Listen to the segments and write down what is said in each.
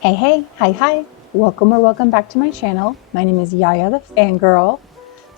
Hey, hi. Welcome back to my channel. My name is Yaya the Fangirl.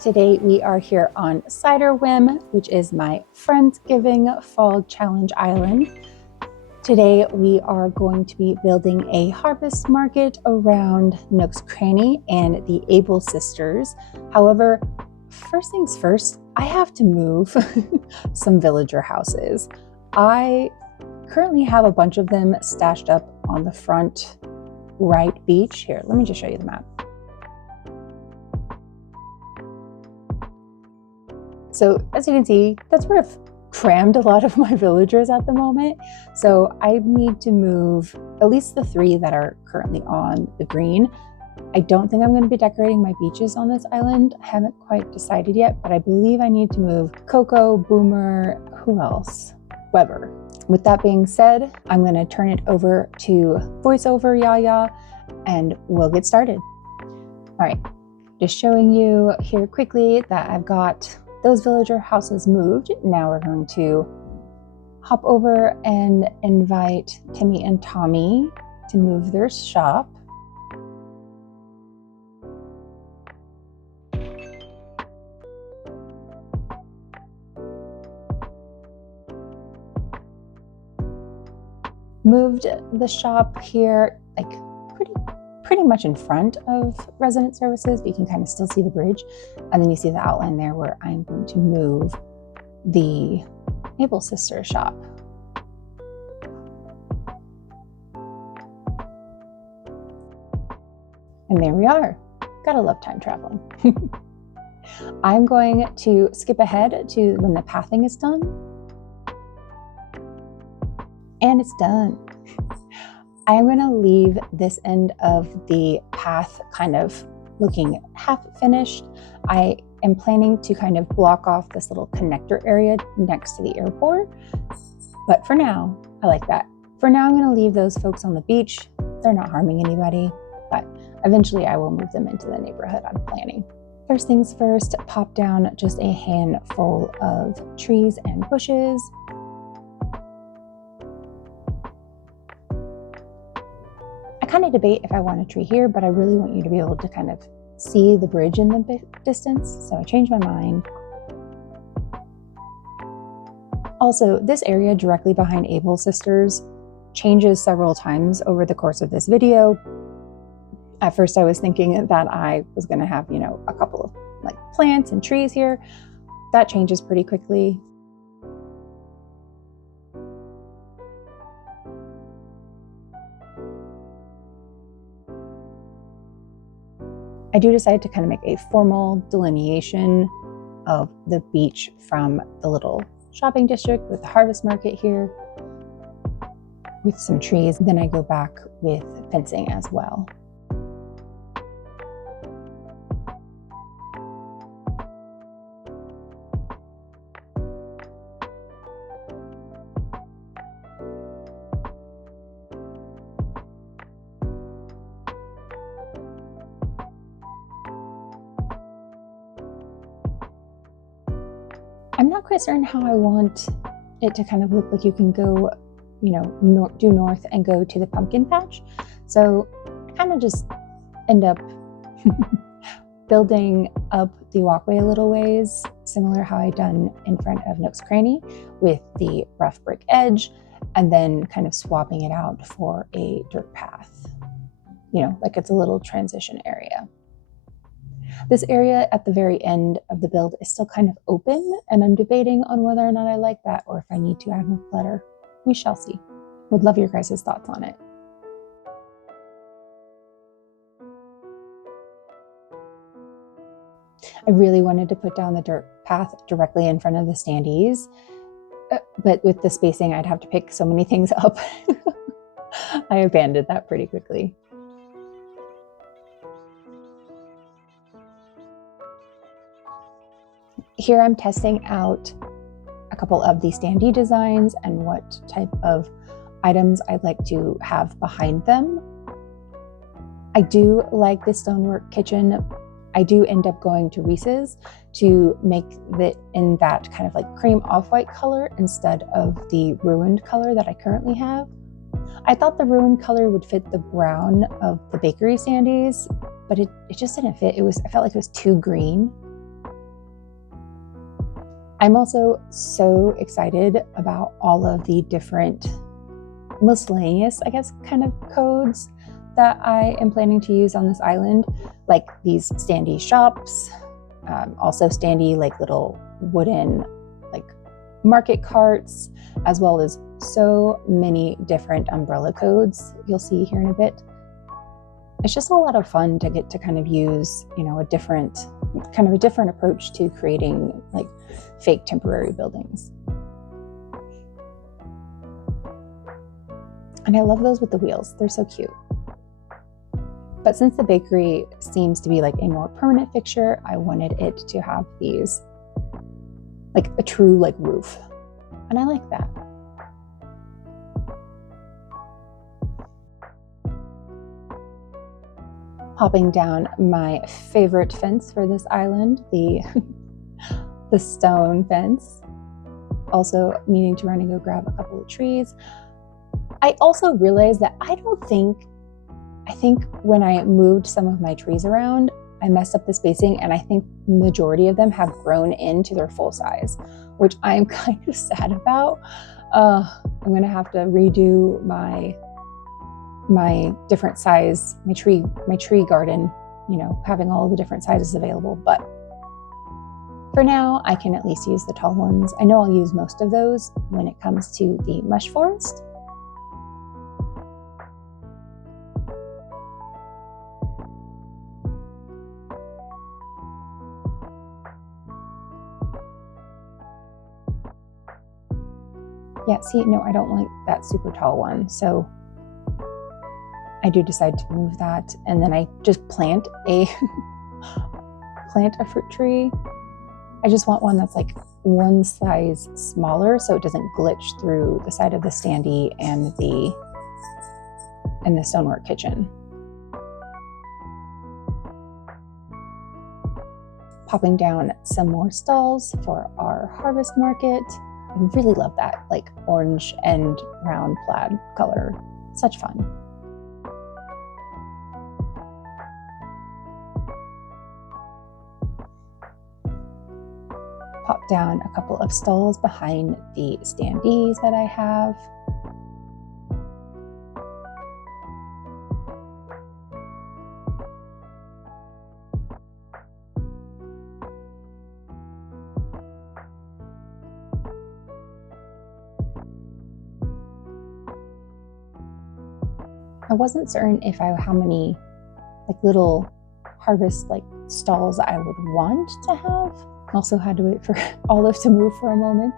Today we are here on Ciderwhim, which is my Friendsgiving Fall Challenge Island. Today we are going to be building a harvest market around Nook's Cranny and the Able sisters. However, first things first, I have to move some villager houses. I currently have a bunch of them stashed up on the front right beach. Here, let me just show you the map. So as you can see, that's where I've crammed a lot of my villagers at the moment. So I need to move at least the 3 that are currently on the green. I don't think I'm going to be decorating my beaches on this island. I haven't quite decided yet, but I believe I need to move Coco, Boomer, who else? Weber. With that being said, I'm going to turn it over to voiceover Yaya and we'll get started. All right, just showing you here quickly that I've got those villager houses moved. Now we're going to hop over and invite Timmy and Tommy to move their shop. Moved the shop here like pretty much in front of resident services, but you can kind of still see the bridge. And then you see the outline there where I'm going to move the Able Sisters shop. And there we are. Gotta love time traveling. I'm going to skip ahead to when the pathing is done. And it's done. I'm going to leave this end of the path kind of looking half finished. I am planning to kind of block off this little connector area next to the airport. But for now, I like that. For now, I'm going to leave those folks on the beach. They're not harming anybody, but eventually I will move them into the neighborhood I'm planning. First things first, pop down just a handful of trees and bushes. I kind of debate if I want a tree here, but I really want you to be able to kind of see the bridge in the distance, so I changed my mind. Also, this area directly behind Able Sisters changes several times over the course of this video. At first I was thinking that I was going to have, a couple of like plants and trees here. That changes pretty quickly. I do decide to kind of make a formal delineation of the beach from the little shopping district with the harvest market here with some trees. Then I go back with fencing as well. I'm not quite certain how I want it to kind of look like. You can go, due north and go to the pumpkin patch. So I kind of just end up building up the walkway a little ways, similar how I done in front of Nook's Cranny with the rough brick edge, and then kind of swapping it out for a dirt path, like it's a little transition area. This area at the very end of the build is still kind of open, and I'm debating on whether or not I like that or if I need to add more clutter. We shall see. Would love your guys' thoughts on it. I really wanted to put down the dirt path directly in front of the standees, but with the spacing, I'd have to pick so many things up. I abandoned that pretty quickly. Here I'm testing out a couple of the standee designs and what type of items I'd like to have behind them. I do like the stonework kitchen I do end up going to Reese's to make it in that kind of like cream off-white color instead of the ruined color that I currently have. I thought the ruined color would fit the brown of the bakery standees, but it just didn't fit. I felt like it was too green. I'm also so excited about all of the different miscellaneous, I guess, kind of codes that I am planning to use on this island, like these standee shops, also standee like little wooden like market carts, as well as so many different umbrella codes you'll see here in a bit. It's just a lot of fun to get to kind of use, a different approach to creating like fake temporary buildings. And I love those with the wheels. They're so cute. But since the bakery seems to be like a more permanent fixture, I wanted it to have these, like a true like roof. And I like that. Popping down my favorite fence for this island, the stone fence. Also needing to run and go grab a couple of trees. I also realized that I think when I moved some of my trees around, I messed up the spacing, and I think the majority of them have grown into their full size, which I'm kind of sad about. I'm gonna have to redo my different size, my tree garden, having all the different sizes available. But for now, I can at least use the tall ones. I know I'll use most of those when it comes to the mush forest. Yeah, see, no, I don't like that super tall one. So I do decide to move that. And then I just plant a fruit tree. I just want one that's like one size smaller so it doesn't glitch through the side of the standee and the stonework kitchen. Popping down some more stalls for our harvest market. I really love that like orange and brown plaid color. Such fun. Pop down a couple of stalls behind the standees that I have. I wasn't certain how many like little harvest like stalls I would want to have. Also had to wait for Olive to move for a moment.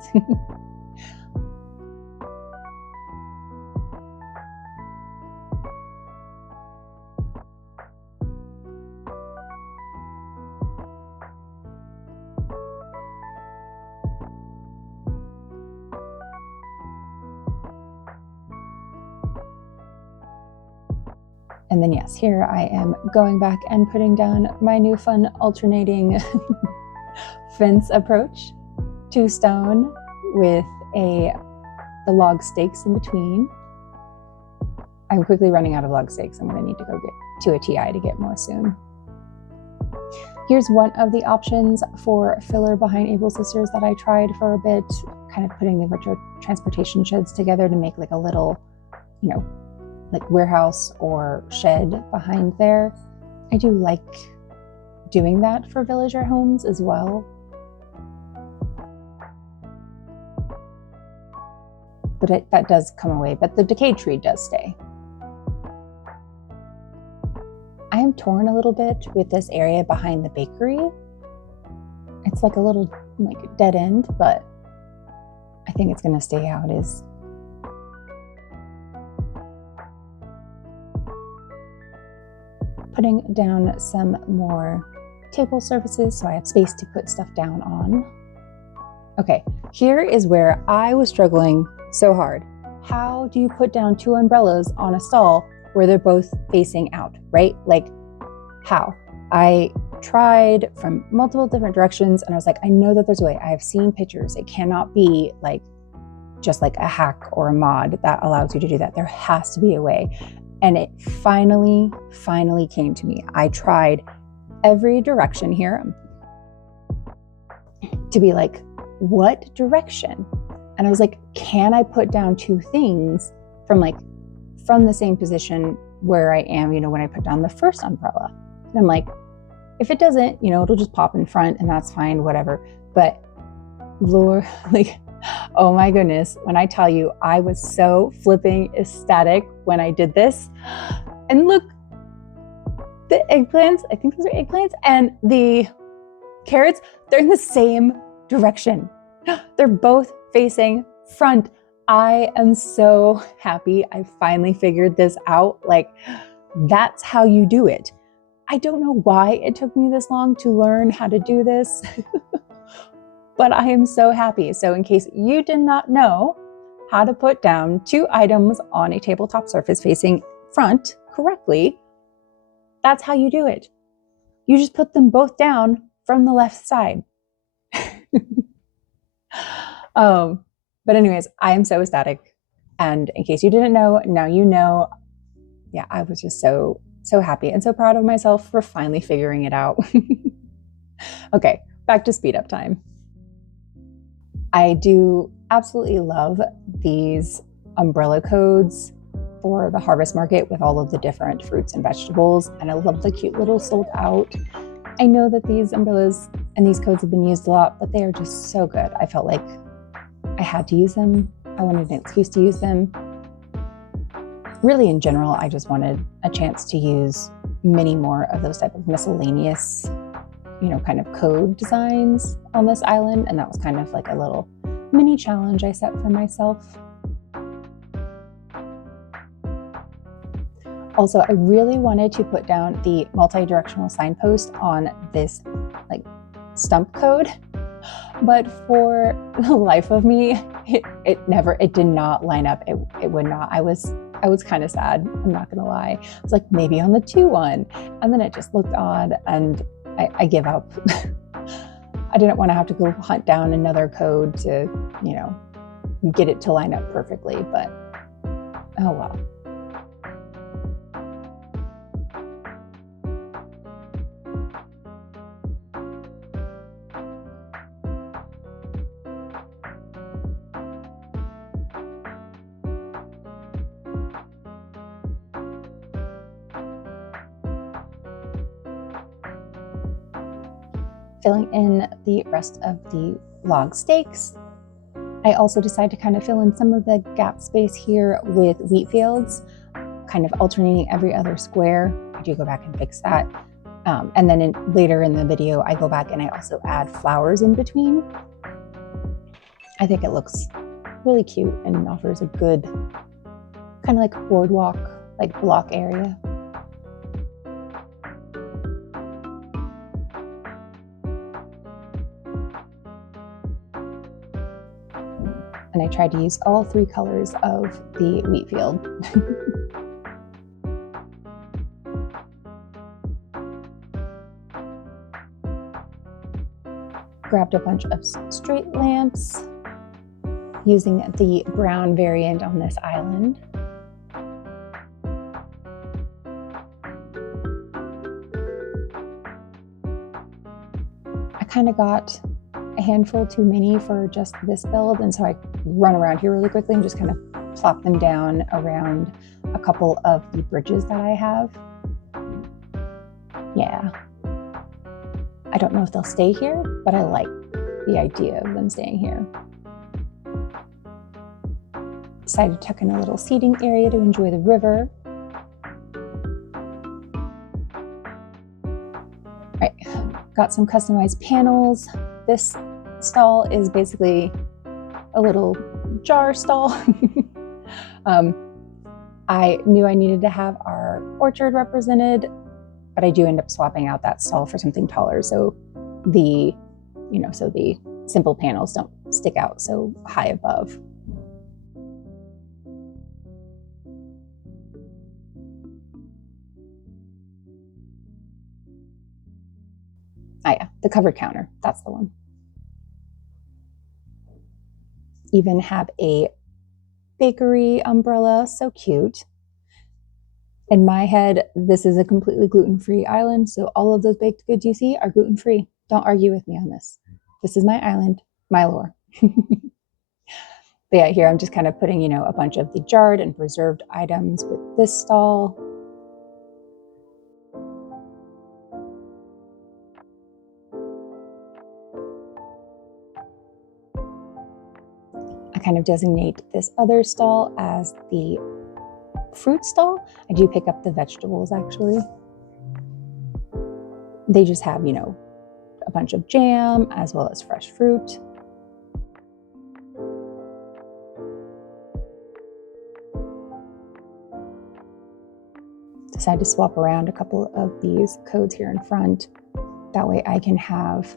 And then yes, here I am going back and putting down my new fun alternating fence approach. 2 stone with the log stakes in between. I'm quickly running out of log stakes. I'm gonna need to go get to a TI to get more soon. Here's one of the options for filler behind Able Sisters that I tried for a bit, kind of putting the retro transportation sheds together to make like a little, like warehouse or shed behind there. I do like doing that for villager homes as well. But that does come away, but the decayed tree does stay. I am torn a little bit with this area behind the bakery. It's like a little like dead end, but I think it's gonna stay how it is. Putting down some more table surfaces so I have space to put stuff down on. Okay, here is where I was struggling so hard. How do you put down 2 umbrellas on a stall where they're both facing out, right? Like, how? I tried from multiple different directions, and I was like, I know that there's a way. I have seen pictures. It cannot be like just like a hack or a mod that allows you to do that. There has to be a way. And it finally came to me. I tried every direction here to be like, what direction? And I was like, can I put down two things from the same position where I am, when I put down the first umbrella? And I'm like, if it doesn't, it'll just pop in front and that's fine, whatever. But Lord, oh my goodness, when I tell you, I was so flipping ecstatic when I did this. And look, the eggplants, I think those are eggplants, and the carrots, they're in the same direction. They're both facing front. I am so happy I finally figured this out. That's how you do it. I don't know why it took me this long to learn how to do this, but I am so happy. So in case you did not know how to put down two items on a tabletop surface facing front correctly, that's how you do it. You just put them both down from the left side. But anyways, I am so ecstatic. And in case you didn't know, now you know. Yeah, I was just so happy and so proud of myself for finally figuring it out. Okay, back to speed up time. I do absolutely love these umbrella codes for the harvest market with all of the different fruits and vegetables. And I love the cute little sold out. I know that these umbrellas and these codes have been used a lot, but they are just so good. I felt like I had to use them. I wanted an excuse to use them. Really, in general, I just wanted a chance to use many more of those type of miscellaneous, kind of code designs on this island. And that was kind of like a little mini challenge I set for myself. Also, I really wanted to put down the multi-directional signpost on this stump code, but for the life of me, it did not line up. It would not. I was kind of sad. I'm not gonna lie. I was like, maybe on the 2-1, and then it just looked odd, and I give up. I didn't want to have to go hunt down another code to, get it to line up perfectly, but oh well. Filling in the rest of the log stakes. I also decided to kind of fill in some of the gap space here with wheat fields, kind of alternating every other square. I do go back and fix that. And then later in the video, I go back and I also add flowers in between. I think it looks really cute and offers a good kind of like boardwalk, block area. And I tried to use all 3 colors of the wheat field. Grabbed a bunch of street lamps using the brown variant on this island. I kind of got a handful too many for just this build, and so I run around here really quickly and just kind of plop them down around a couple of the bridges that I have. Yeah. I don't know if they'll stay here, but I like the idea of them staying here. Decided to tuck in a little seating area to enjoy the river. All right, got some customized panels. This stall is basically a little jar stall. I knew I needed to have our orchard represented, but I do end up swapping out that stall for something taller, so the simple panels don't stick out so high above. Ah, yeah, the covered counter. That's the one. Even have a bakery umbrella. So cute. In my head, this is a completely gluten-free island, so all of those baked goods you see are gluten-free. Don't argue with me on this. This is my island, my lore. But yeah, here I'm just kind of putting, a bunch of the jarred and preserved items with this stall. I kind of designate this other stall as the fruit stall. I do pick up the vegetables actually. They just have, a bunch of jam as well as fresh fruit. Decided to swap around a couple of these codes here in front. That way I can have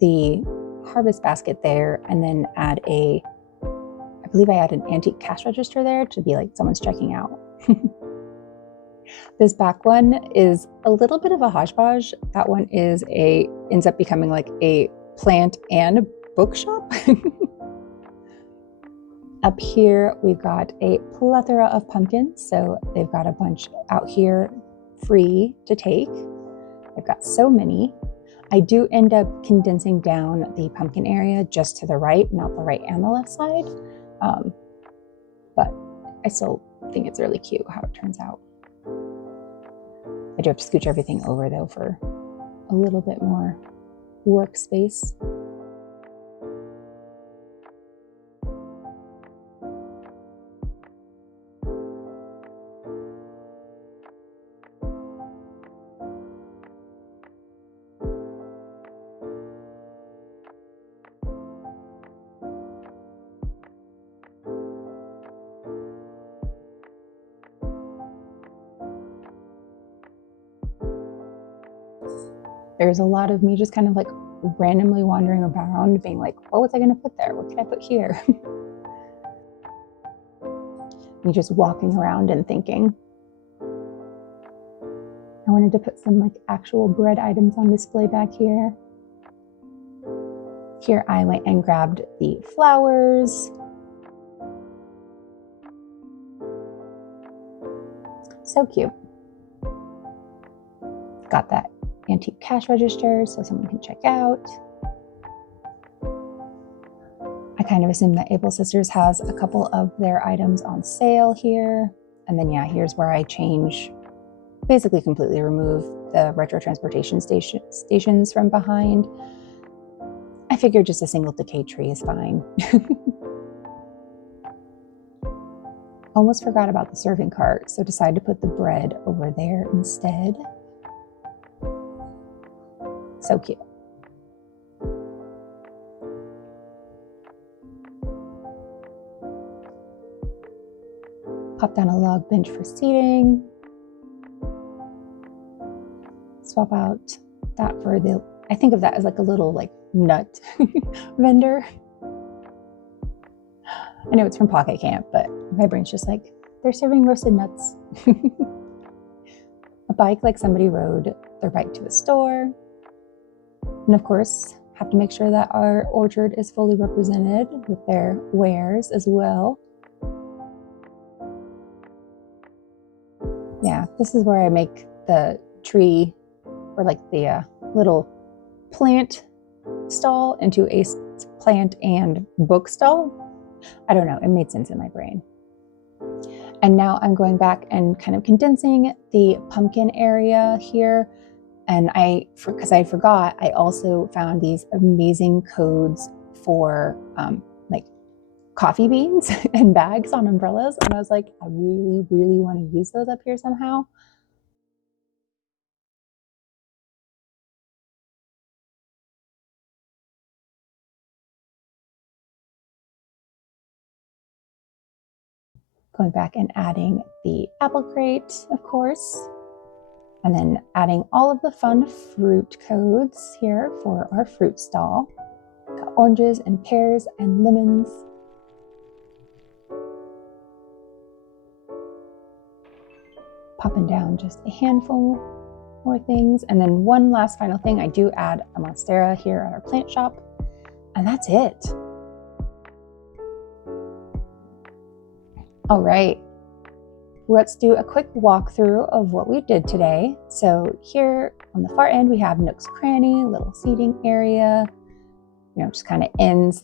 the harvest basket there and then add I believe I add an antique cash register there to be like someone's checking out. This back one is a little bit of a hodgepodge. That one ends up becoming like a plant and bookshop. Up here, we've got a plethora of pumpkins. So they've got a bunch out here free to take. They've got so many. I do end up condensing down the pumpkin area just to the right, not the right and the left side. But I still think it's really cute how it turns out. I do have to scooch everything over though for a little bit more workspace. There's a lot of me just kind of like randomly wandering around being like, what was I going to put there? What can I put here? Me just walking around and thinking. I wanted to put some like actual bread items on display back here. Here I went and grabbed the flowers. So cute. Got that antique cash register so someone can check out. I kind of assume that Able Sisters has a couple of their items on sale here. And then yeah, here's where I basically completely remove the retro transportation stations from behind. I figured just a single decay tree is fine. Almost forgot about the serving cart, so decided to put the bread over there instead. So cute. Pop down a log bench for seating. Swap out that for I think of that as like a little like nut vendor. I know it's from Pocket Camp, but my brain's just like, they're serving roasted nuts. A bike like somebody rode their bike to a store. And of course, have to make sure that our orchard is fully represented with their wares as well. Yeah, this is where I make the tree or like the little plant stall into a plant and book stall. I don't know, it made sense in my brain. And now I'm going back and kind of condensing the pumpkin area here. And because I forgot, I also found these amazing codes for like coffee beans and bags on umbrellas. And I was like, I really, really want to use those up here somehow. Going back and adding the apple crate, of course. And then adding all of the fun fruit codes here for our fruit stall. Got oranges and pears and lemons. Popping down just a handful. more things. And then one last final thing, I do add a monstera here at our plant shop, and that's it. All right, let's do a quick walkthrough of what we did today. So here on the far end, we have Nook's cranny, little seating area, you know, just kind of ends,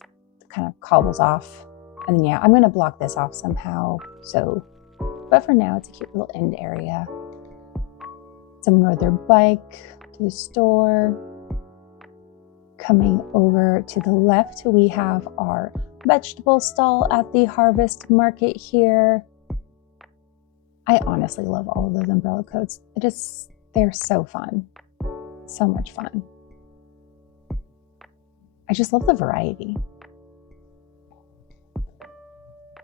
kind of cobbles off. And then yeah, I'm gonna block this off somehow. So, but for now, it's a cute little end area. Someone rode their bike to the store. Coming over to the left, we have our vegetable stall at the harvest market here. I honestly love all of those umbrella coats. They're so fun. So much fun. I just love the variety.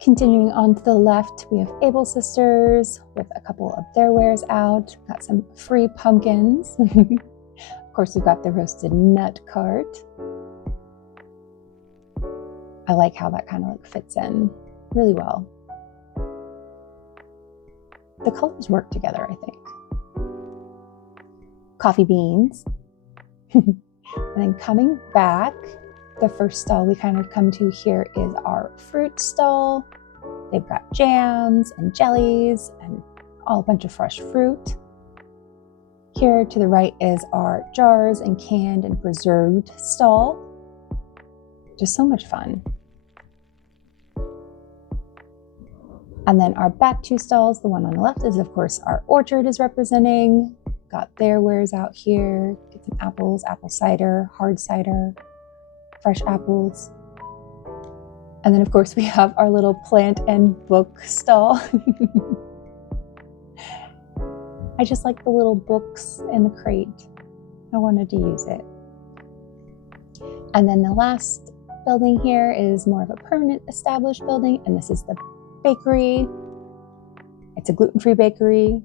Continuing on to the left, we have Able Sisters with a couple of their wares out. Got some free pumpkins. Of course, we've got the roasted nut cart. I like how that kind of like fits in really well. The colors work together, I think. Coffee beans. And then coming back, the first stall we kind of come to here is our fruit stall. They've got jams and jellies and all a bunch of fresh fruit. Here to the right is our jars and canned and preserved stall. Just so much fun. And then our back two stalls, the one on the left is of course our orchard is representing. Got their wares out here. Get some apples, apple cider, hard cider, fresh apples. And then of course we have our little plant and book stall. I just like the little books in the crate. I wanted to use it. And then the last building here is more of a permanent established building, and this is the bakery. It's a gluten-free bakery.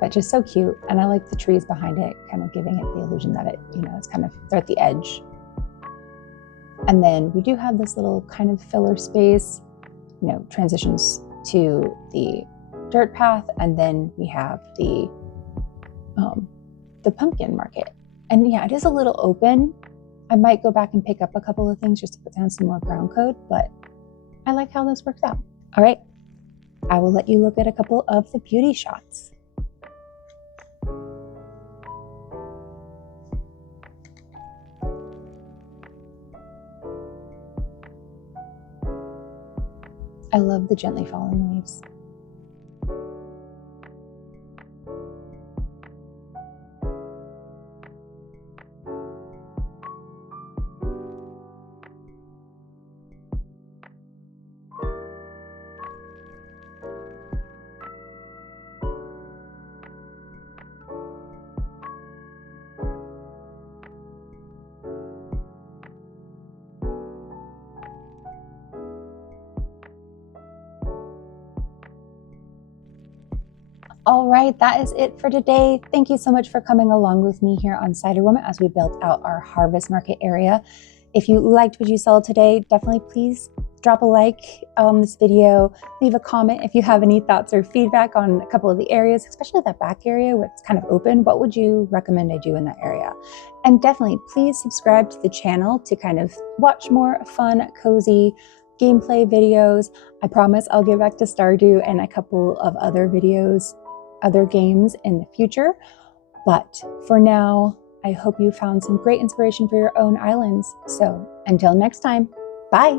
But just so cute, and I like the trees behind it, kind of giving it the illusion that it, you know, it's kind of, they're at the edge. And then we do have this little kind of filler space, you know, transitions to the dirt path, and then we have the pumpkin market. And yeah, it is a little open. I might go back and pick up a couple of things just to put down some more ground coat, but I like how this works out. All right, I will let you look at a couple of the beauty shots. I love the gently falling leaves. All right, that is it for today. Thank you so much for coming along with me here on Ciderwhim as we built out our harvest market area. If you liked what you saw today, definitely please drop a like on this video, leave a comment if you have any thoughts or feedback on a couple of the areas, especially that back area where it's kind of open. What would you recommend I do in that area? And definitely please subscribe to the channel to kind of watch more fun, cozy gameplay videos. I promise I'll get back to Stardew and a couple of other videos, other games in the future. But for now, I hope you found some great inspiration for your own islands. So until next time, bye.